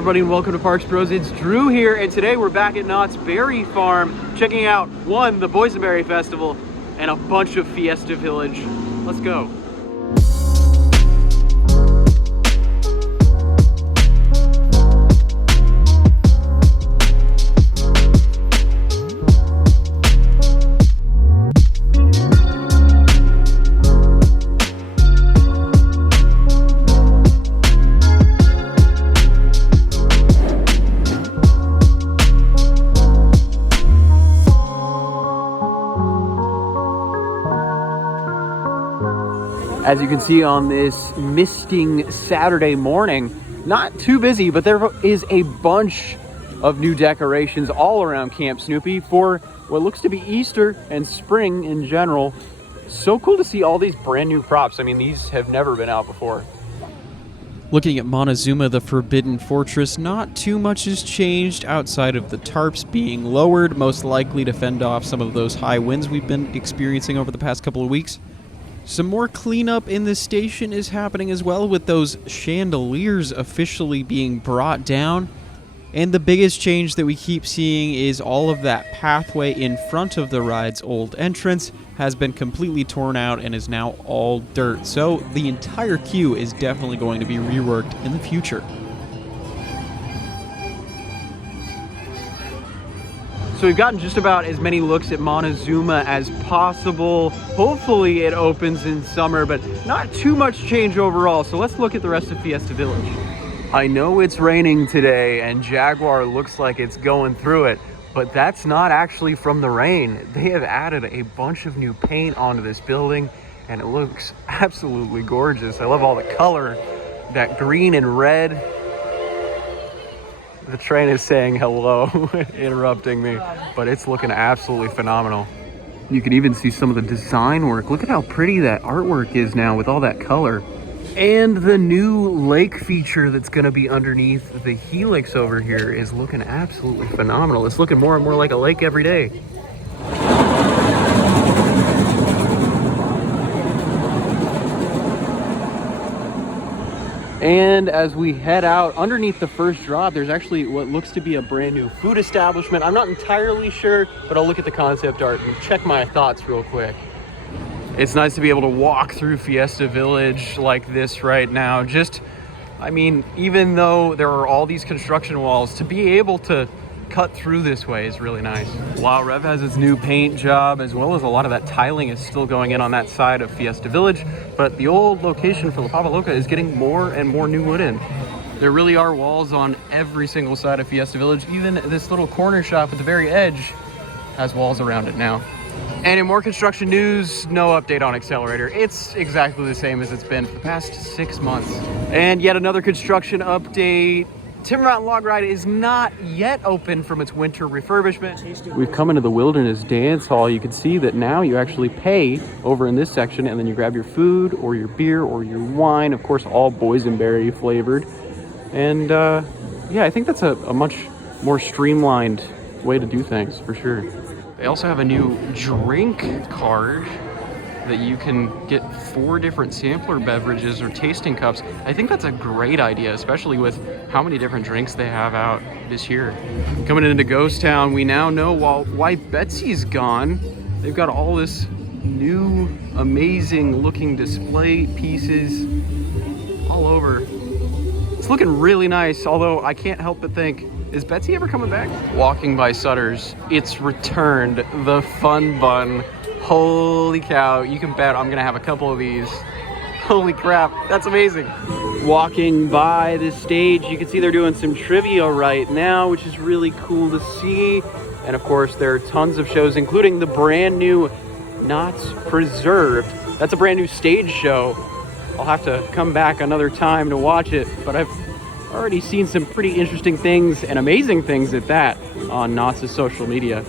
everybody, and welcome to Parks Bros. It's Drew here, and today we're back at Knott's Berry Farm, checking out the Boysenberry Festival, and a bunch of Fiesta Village. Let's go. As you can see on this misting Saturday morning, not too busy, but there is a bunch of new decorations all around Camp Snoopy for what looks to be Easter and spring in general. So cool to see all these brand new props. I mean, these have never been out before. Looking at Montezooma, the Forbidden Fortress, not too much has changed outside of the tarps being lowered, most likely to fend off some of those high winds we've been experiencing over the past couple of weeks. Some more cleanup in the station is happening as well, with those chandeliers officially being brought down. And the biggest change that we keep seeing is all of that pathway in front of the ride's old entrance has been completely torn out and is now all dirt. So the entire queue is definitely going to be reworked in the future. So we've gotten just about as many looks at Montezooma as possible. Hopefully it opens in summer, but not too much change overall. So let's look at the rest of Fiesta Village. I know it's raining today and Jaguar looks like it's going through it, but that's not actually from the rain. They have added a bunch of new paint onto this building and it looks absolutely gorgeous. I love all the color, that green and red. The train is saying hello, interrupting me, but it's looking absolutely phenomenal. You can even see some of the design work. Look at how pretty that artwork is now with all that color. And the new lake feature that's going to be underneath the helix over here is looking absolutely phenomenal. It's looking more and more like a lake every day. And as we head out underneath the first drop, there's actually what looks to be a brand new food establishment. I'm not entirely sure, but I'll look at the concept art and check my thoughts real quick. It's nice to be able to walk through Fiesta Village like this right now. I mean, even though there are all these construction walls, to be able to cut through this way is really nice. Wow, Rev has its new paint job, as well as a lot of that tiling is still going in on that side of Fiesta Village, but the old location for La Pava Loca is getting more and more new wood in. There really are walls on every single side of Fiesta Village. Even this little corner shop at the very edge has walls around it now. And in more construction news, no update on Accelerator. It's exactly the same as it's been for the past 6 months. And yet another construction update. Timber Mountain Log Ride is not yet open from its winter refurbishment. We've come into the Wilderness Dance Hall. You can see that now you actually pay over in this section, and then you grab your food or your beer or your wine, of course all boysenberry flavored. And yeah, I think that's a much more streamlined way to do things for sure. They also have a new drink card that you can get 4 different sampler beverages or tasting cups. I think that's a great idea, especially with how many different drinks they have out this year. Coming into Ghost Town, we now know why Betsy's gone. They've got all this new, amazing looking display pieces all over. It's looking really nice, although I can't help but think, is Betsy ever coming back? Walking by Sutter's, it's returned, the Fun Bun. Holy cow, you can bet I'm gonna have a couple of these. Holy crap, that's amazing. Walking by this stage, you can see they're doing some trivia right now, which is really cool to see. And of course, there are tons of shows, including the brand new Knott's Preserved. That's a brand new stage show. I'll have to come back another time to watch it, but I've already seen some pretty interesting things and amazing things at that on Knott's social media.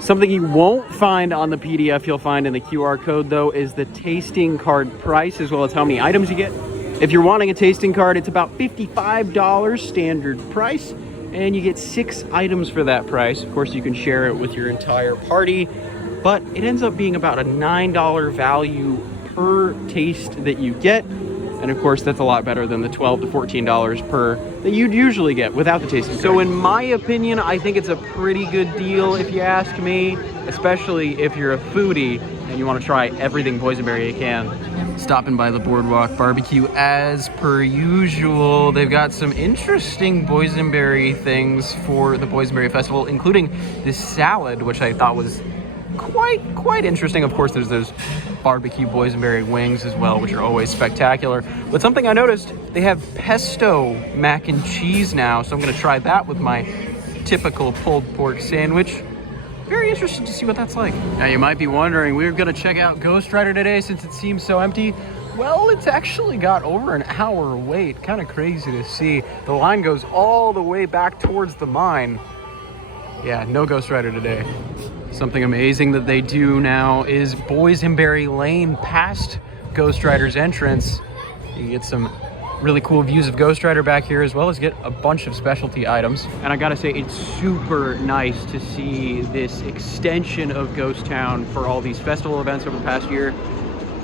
Something you won't find on the PDF you'll find in the QR code, though, is the tasting card price, as well as how many items you get. If you're wanting a tasting card, it's about $55 standard price, and you get 6 items for that price. Of course, you can share it with your entire party, but it ends up being about a $9 value per taste that you get. And of course, that's a lot better than the $12 to $14 per that you'd usually get without the tasting. So in my opinion, I think it's a pretty good deal if you ask me, especially if you're a foodie and you want to try everything boysenberry you can. Stopping by the Boardwalk Barbecue as per usual. They've got some interesting boysenberry things for the Boysenberry Festival, including this salad, which I thought was quite interesting. Of course, there's those barbecue boysenberry wings as well, which are always spectacular. But something I noticed, they have pesto mac and cheese now, so I'm gonna try that with my typical pulled pork sandwich. Very interested to see what that's like. Now you might be wondering, we're gonna check out Ghost Rider today since it seems so empty. Well, it's actually got over an hour wait. Kind of crazy to see. The line goes all the way back towards the mine. Yeah, no Ghost Rider today. Something amazing that they do now is Boysenberry Lane past Ghost Rider's entrance. You can get some really cool views of Ghost Rider back here, as well as get a bunch of specialty items. And I gotta say, it's super nice to see this extension of Ghost Town for all these festival events over the past year.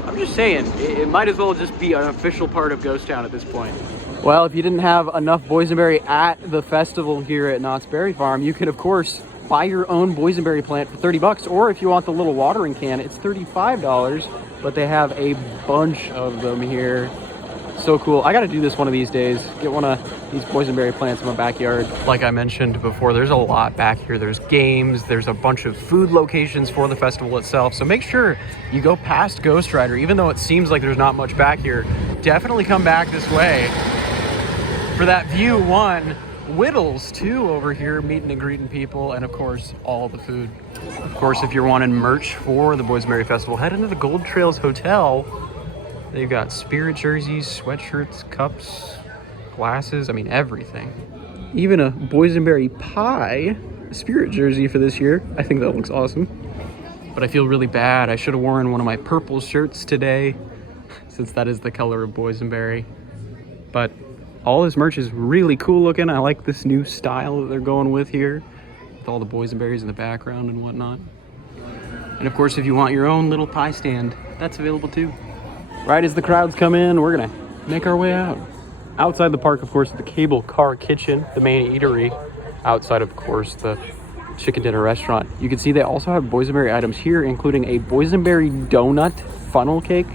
I'm just saying, it might as well just be an official part of Ghost Town at this point. Well, if you didn't have enough boysenberry at the festival here at Knott's Berry Farm, you can of course buy your own boysenberry plant for 30 bucks, or if you want the little watering can, it's $35, but they have a bunch of them here. So cool. I got to do this one of these days. Get one of these boysenberry plants in my backyard. Like I mentioned before, there's a lot back here. There's games, there's a bunch of food locations for the festival itself. So make sure you go past Ghost Rider, even though it seems like there's not much back here. Definitely come back this way for that view one. Whittles too over here, meeting and greeting people, and of course all the food. Of course, if you're wanting merch for the Boysenberry Festival, head into the Gold Trails Hotel. They've got spirit jerseys, sweatshirts, cups, glasses, I mean everything. Even a Boysenberry pie spirit jersey for this year. I think that looks awesome. But I feel really bad. I should have worn one of my purple shirts today, since that is the color of Boysenberry. But all this merch is really cool looking. I like this new style that they're going with here, with all the boysenberries in the background and whatnot. And of course, if you want your own little pie stand, that's available too. Right as the crowds come in, we're gonna make our way out. Outside the park, of course, the Cable Car Kitchen, the main eatery. Outside, of course, the chicken dinner restaurant. You can see they also have boysenberry items here, including a boysenberry donut funnel cake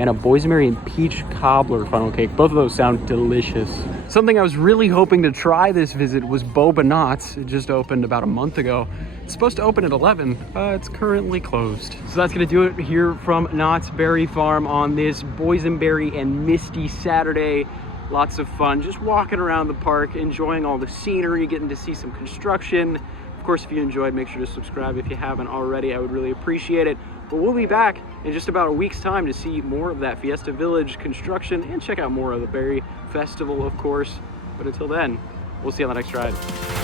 and a boysenberry and peach cobbler funnel cake. Both of those sound delicious. Something I was really hoping to try this visit was Boba Knott's. It just opened about a month ago. It's supposed to open at 11. It's currently closed. So that's gonna do it here from Knott's Berry Farm on this boysenberry and misty Saturday. Lots of fun, just walking around the park, enjoying all the scenery, getting to see some construction. Of course, if you enjoyed, make sure to subscribe if you haven't already. I would really appreciate it. But we'll be back in just about a week's time to see more of that Fiesta Village construction and check out more of the Berry Festival, of course. But until then, we'll see you on the next ride.